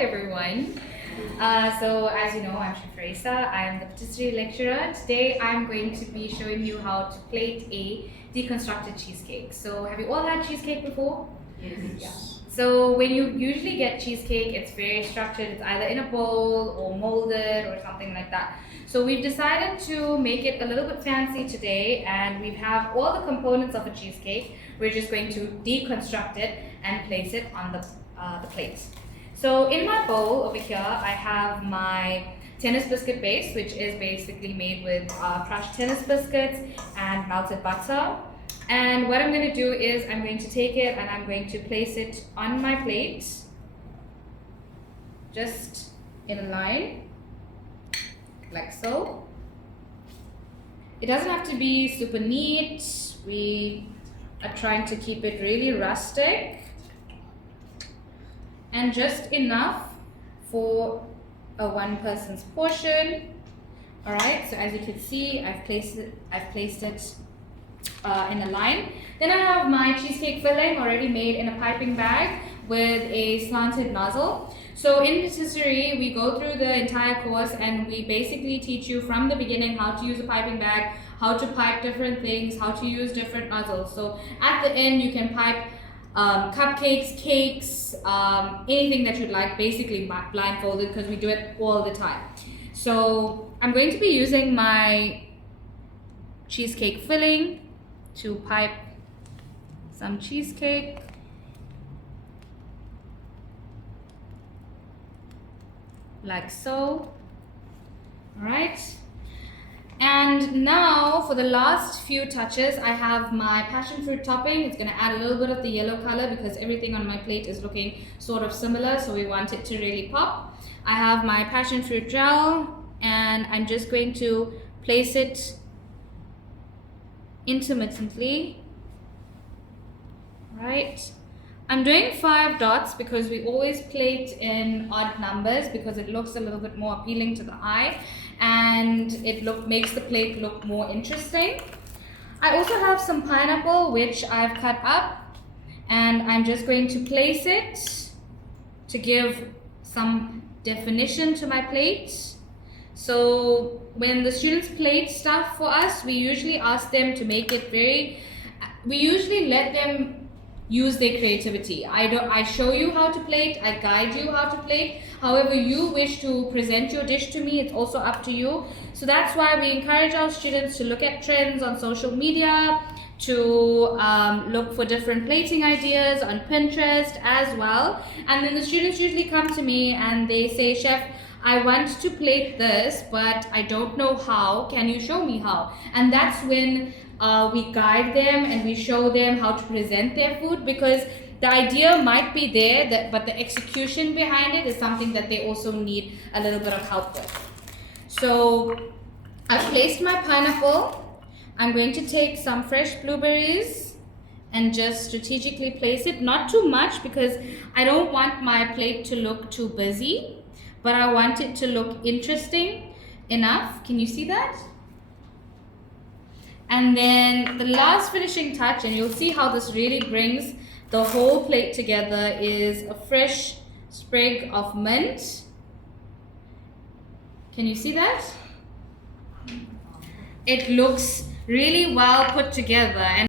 Hi everyone. So as you know, I'm Chef Raeesa. I am the patisserie lecturer. Today I'm going to be showing you how to plate a deconstructed cheesecake. So have you all had cheesecake before? Yes. Yeah. So when you usually get cheesecake, it's very structured. It's either in a bowl or molded or something like that. So we've decided to make it a little bit fancy today, and we have all the components of a cheesecake. We're just going to deconstruct it and place it on the plate. So in my bowl over here, I have my tennis biscuit base, which is basically made with crushed tennis biscuits and melted butter. And what I'm going to do is I'm going to take it and I'm going to place it on my plate, just in a line, like so. It doesn't have to be super neat. We are trying to keep it really rustic and just enough for a one person's portion. All right, so as you can see, I've placed it in a line. Then I have my cheesecake filling already made in a piping bag with a slanted nozzle. So in patisserie, we go through the entire course and we basically teach you from the beginning how to use a piping bag, how to pipe different things, how to use different nozzles. So at the end, you can pipe cupcakes, cakes, anything that you'd like, basically blindfolded, because we do it all the time. So I'm going to be using my cheesecake filling to pipe some cheesecake. Like so. All right. And now for the last few touches, I have my passion fruit topping. It's gonna add a little bit of the yellow color because everything on my plate is looking sort of similar, so we want it to really pop. I have my passion fruit gel and I'm just going to place it intermittently. Right. I'm doing 5 dots because we always plate in odd numbers because it looks a little bit more appealing to the eye and it makes the plate look more interesting. I also have some pineapple which I've cut up and I'm just going to place it to give some definition to my plate. So when the students plate stuff for us, we usually ask them to make it we usually let them use their creativity. I show you how to plate, I guide you how to plate. However you wish to present your dish to me, it's also up to you. So that's why we encourage our students to look at trends on social media, to look for different plating ideas on Pinterest as well. And then the students usually come to me and they say, Chef, I want to plate this, but I don't know how. Can you show me how? And that's when we guide them and we show them how to present their food, because the idea might be there, but the execution behind it is something that they also need a little bit of help with. So I've placed my pineapple. I'm going to take some fresh blueberries and just strategically place it, not too much because I don't want my plate to look too busy, but I want it to look interesting enough. Can you see that? And then the last finishing touch, and you'll see how this really brings the whole plate together, is a fresh sprig of mint. Can you see that? It looks really well put together. And